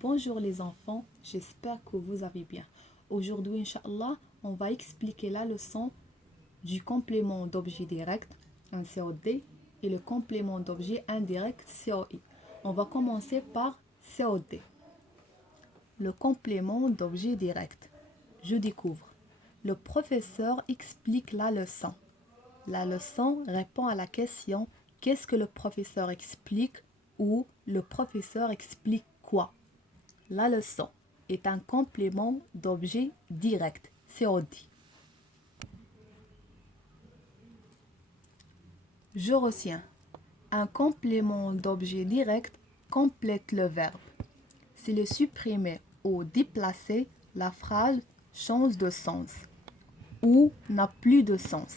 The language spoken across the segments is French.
Bonjour les enfants, j'espère que vous allez bien. Aujourd'hui, Inch'Allah, on va expliquer la leçon du complément d'objet direct, un COD, et le complément d'objet indirect, COI. On va commencer par COD. Le complément d'objet direct. Je découvre. Le professeur explique la leçon. La leçon répond à la question « Qu'est-ce que le professeur explique ?» ou « Le professeur explique quoi ?» La leçon est un complément d'objet direct, COD. Je retiens. Un complément d'objet direct complète le verbe. S'il est supprimé ou déplacé, la phrase change de sens ou n'a plus de sens.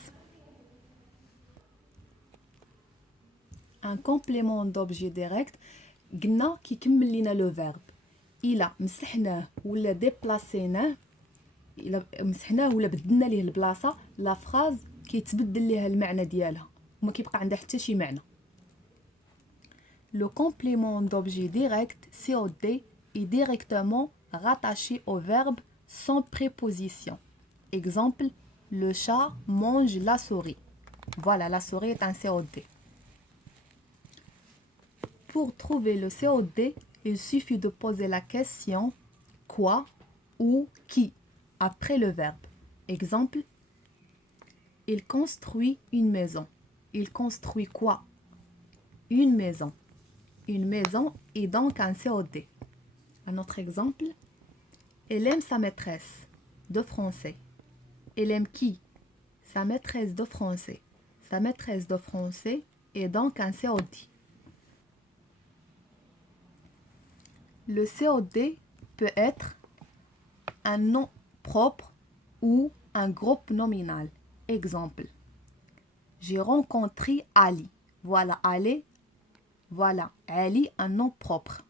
Un complément d'objet direct قلنا كيكمل لنا لو فيرب إلا مسحناه ولا ديبلاسيناه إلا مسحناه ولا بدلنا ليه البلاصة لا فراز كيتبدل ليها المعنى ديالها وما كيبقى عندها حتى شي معنى. Le complément d'objet direct COD est directement rattaché au verbe sans préposition. Exemple, le chat mange la souris. Voilà, la souris est un COD. Pour trouver le COD, il suffit de poser la question quoi ou qui après le verbe. Exemple, il construit une maison. Il construit quoi? Une maison. Une maison est donc un COD. Un autre exemple, elle aime sa maîtresse de français. Elle aime qui? Sa maîtresse de français. Sa maîtresse de français est donc un COD. Le COD peut être un nom propre ou un groupe nominal. Exemple, j'ai rencontré Ali. Voilà Ali. Voilà Ali, un nom propre.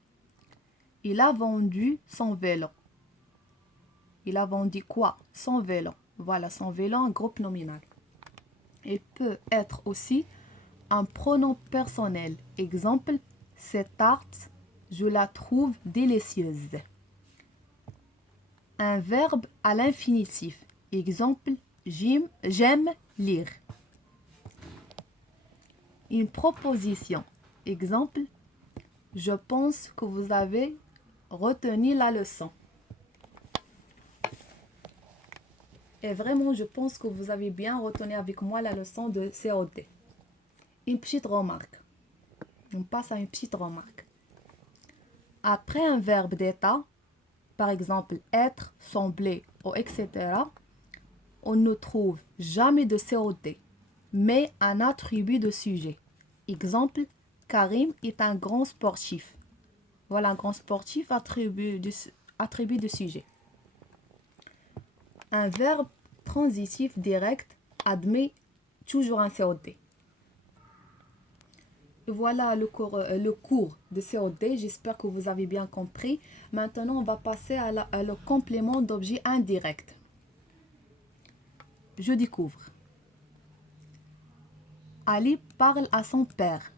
Il a vendu son vélo. Il a vendu quoi? Son vélo. Voilà, son vélo, un groupe nominal. Il peut être aussi un pronom personnel. Exemple, cette tarte, je la trouve délicieuse. Un verbe à l'infinitif. Exemple, j'aime lire. Une proposition. Exemple, je pense que vous avez retenu la leçon. Et vraiment, je pense que vous avez bien retenu avec moi la leçon de COD. Une petite remarque. On passe à une petite remarque. Après un verbe d'état, par exemple être, sembler ou etc., on ne trouve jamais de COD, mais un attribut de sujet. Exemple, Karim est un grand sportif. Voilà, un grand sportif, attribut de sujet. Un verbe transitif direct admet toujours un COD. Voilà le cours de COD, j'espère que vous avez bien compris. Maintenant, on va passer à le complément d'objet indirect. Je découvre. Ali parle à son père.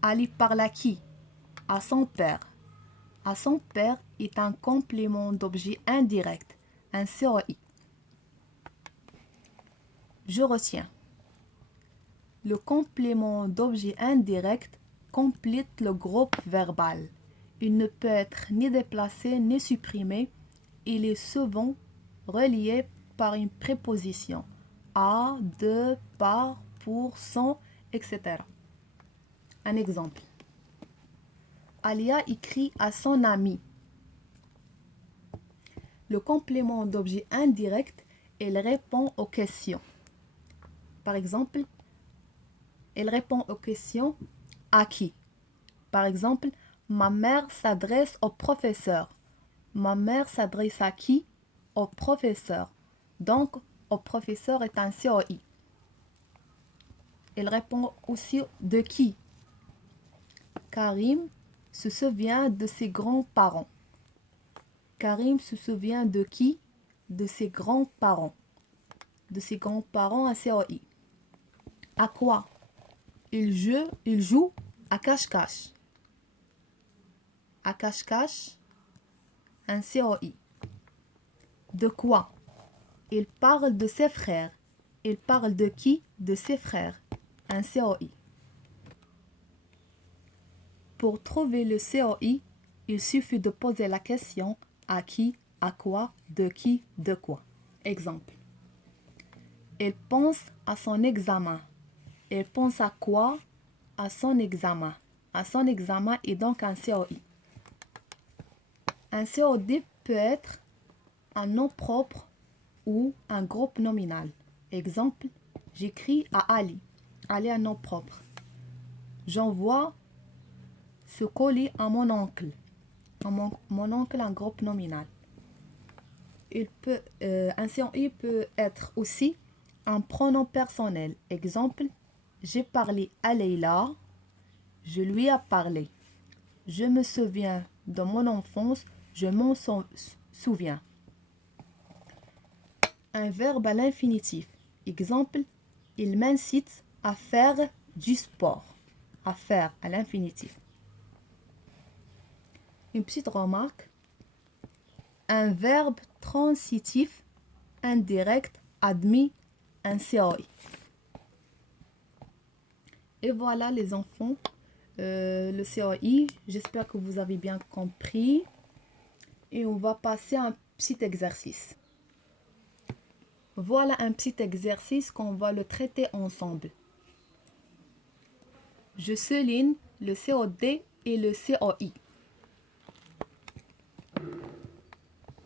Ali parle à qui? À son père. À son père est un complément d'objet indirect, un COI. Je retiens. Le complément d'objet indirect complète le groupe verbal. Il ne peut être ni déplacé ni supprimé. Il est souvent relié par une préposition. À, de, par, pour, sans, etc. Un exemple. Alia écrit à son ami. Le complément d'objet indirect, il répond aux questions. Par exemple, elle répond aux questions à qui? Par exemple, ma mère s'adresse au professeur. Ma mère s'adresse à qui? Au professeur. Donc, au professeur est un COI. Elle répond aussi de qui? Karim se souvient de ses grands-parents. Karim se souvient de qui? De ses grands-parents. De ses grands-parents, un COI. À quoi? Il joue à cache-cache. à cache-cache, un COI. De quoi? Il parle de ses frères. Il parle de qui? De ses frères. Un COI. Pour trouver le COI, il suffit de poser la question à qui, à quoi, de qui, de quoi. Exemple. Il pense à son examen. Il pense à quoi? À son examen. À son examen est donc un COI. Un COD peut être un nom propre ou un groupe nominal. Exemple, j'écris à Ali. Ali un nom propre. J'envoie ce colis à mon oncle. Mon oncle un groupe nominal. Un COI peut être aussi un pronom personnel. Exemple, j'ai parlé à Leïla. Je lui ai parlé. Je me souviens de mon enfance. Je m'en souviens. Un verbe à l'infinitif. Exemple, il m'incite à faire du sport. À faire à l'infinitif. Une petite remarque. Un verbe transitif indirect admis un COI. Et voilà les enfants, le COI. J'espère que vous avez bien compris. Et on va passer à un petit exercice. Voilà un petit exercice qu'on va le traiter ensemble. Je souligne le COD et le COI.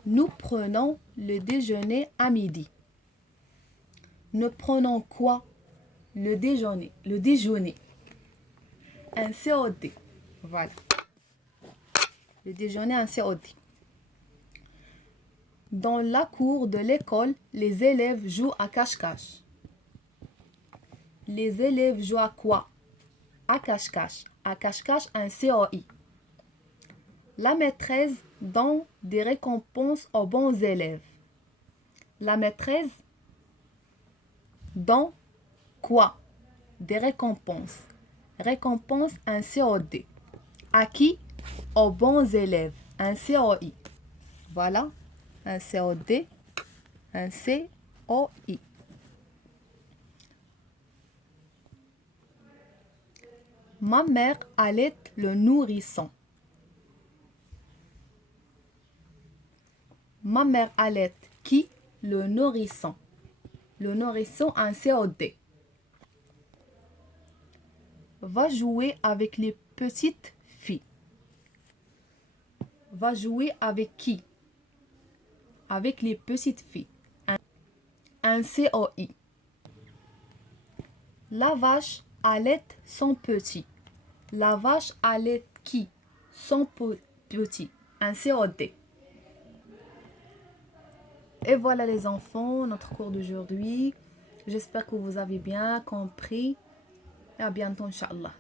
Nous prenons le déjeuner à midi. Nous prenons quoi? Le déjeuner. Le déjeuner. Un COD. Voilà. Le déjeuner, un COD. Dans la cour de l'école, les élèves jouent à cache-cache. Les élèves jouent à quoi? À cache-cache. À cache-cache, un COI. La maîtresse donne des récompenses aux bons élèves. La maîtresse donne quoi? Des récompenses. Récompense, un COD. À qui? Aux bons élèves. Un COI. Voilà. Un COD. Un COI. Ma mère allait le nourrisson. Ma mère allait qui? Le nourrisson. Le nourrisson, un COD. Va jouer avec les petites filles. Va jouer avec qui? Avec les petites filles. Un COI. La vache allait son petit. La vache allait qui? Son petit. Un COD. Et voilà les enfants, notre cours d'aujourd'hui. J'espère que vous avez bien compris. Et à bientôt, Inch'Allah.